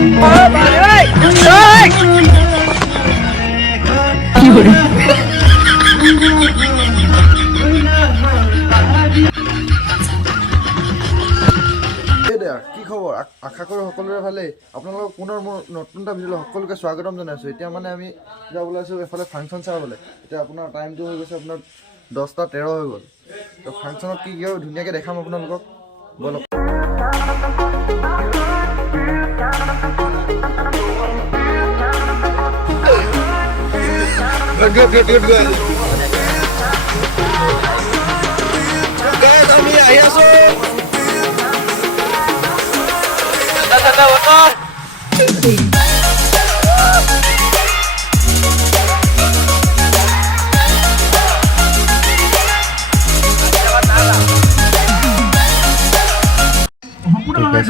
কি খবৰ? আশা কৰোঁ সকলোৰে ভালেই। আপোনালোকক পুনৰ মোৰ নতুন এটা ভিডিঅ'লৈ সকলোকে স্বাগতম জনাইছোঁ। এতিয়া মানে আমি যাব ওলাইছোঁ এফালে ফাংচন চাবলৈ। এতিয়া আপোনাৰ টাইমটো হৈ গৈছে আপোনাৰ 10:13 হৈ গ'ল। তো ফাংচনত কি কি হয় ধুনীয়াকৈ দেখাম আপোনালোকক। বলক। Good. Guys, আমি আহি আছো।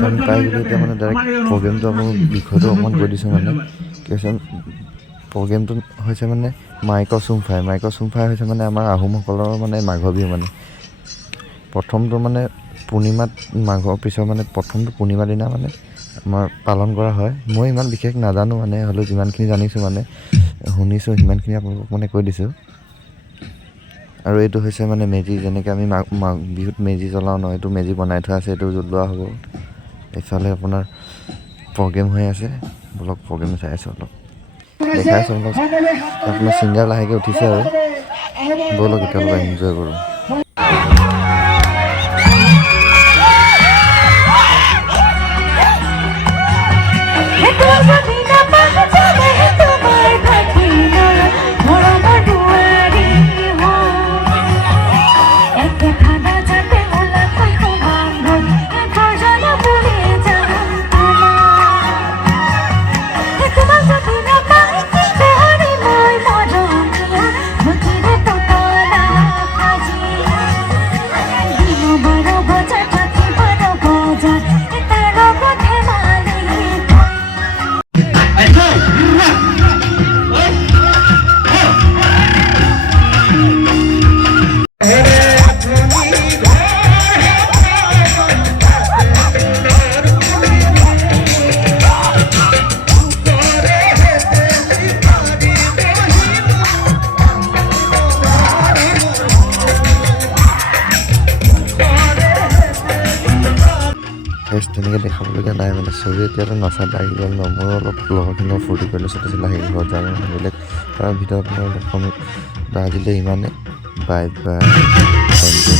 আমি পাই গ'লোঁ এতিয়া মানে ডাইৰেক্ট প্ৰগ্ৰেমটো আপোনাক বিষয়টো অকণমান কৈ দিছোঁ মানে কি হৈছে প্ৰগ্ৰেমটো হৈছে মানে মাইকৰ চুমফাই হৈছে মানে আমাৰ আহোমসকলৰ মানে মাঘৰ বিহু মানে প্ৰথমটো মানে পূৰ্ণিমাত মাঘৰ পিছৰ মানে প্ৰথমটো পূৰ্ণিমাৰ দিনা মানে আমাৰ পালন কৰা হয়। মই ইমান বিশেষ নাজানো মানে হ'লেও যিমানখিনি জানিছোঁ মানে শুনিছোঁ সিমানখিনি আপোনালোকক মানে কৈ দিছোঁ। আৰু এইটো হৈছে মানে মেজি, যেনেকৈ আমি মাঘ বিহুত মেজি জ্বলাওঁ ন, এইটো মেজি বনাই থোৱা আছে, এইটো জ্বলোৱা হ'ব। এইফালে আপোনাৰ প্ৰগ্ৰেম হৈ আছে, বলক প্ৰগ্ৰেম চাই আছোঁ অলপ দেখাই আছোঁ অলপ। আপোনাৰ ছিংগাৰ লাহেকৈ উঠিছে আৰু বলক এতিয়া অলপ এনজয় কৰোঁ। তেনেকৈ দেখাবলগীয়া নাই মানে চবেই এতিয়াতো নচাত আহি গ'ল ন। ময়ো অলপ লগৰখিনিও ফূৰ্তি কৰি লৈছোঁ, তাৰপিছত লাহেকৈ ঘৰত যাম বেলেগ তাৰ ভিতৰত আপোনাৰ কমেণ্ট আজিলৈ ইমানে। Bye bye, thank you.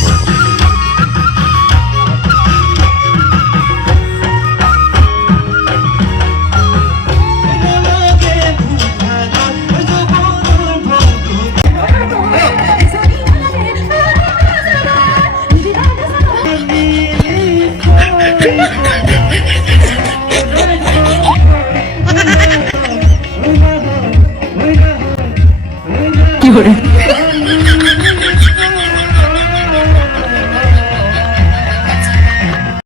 কি কৰে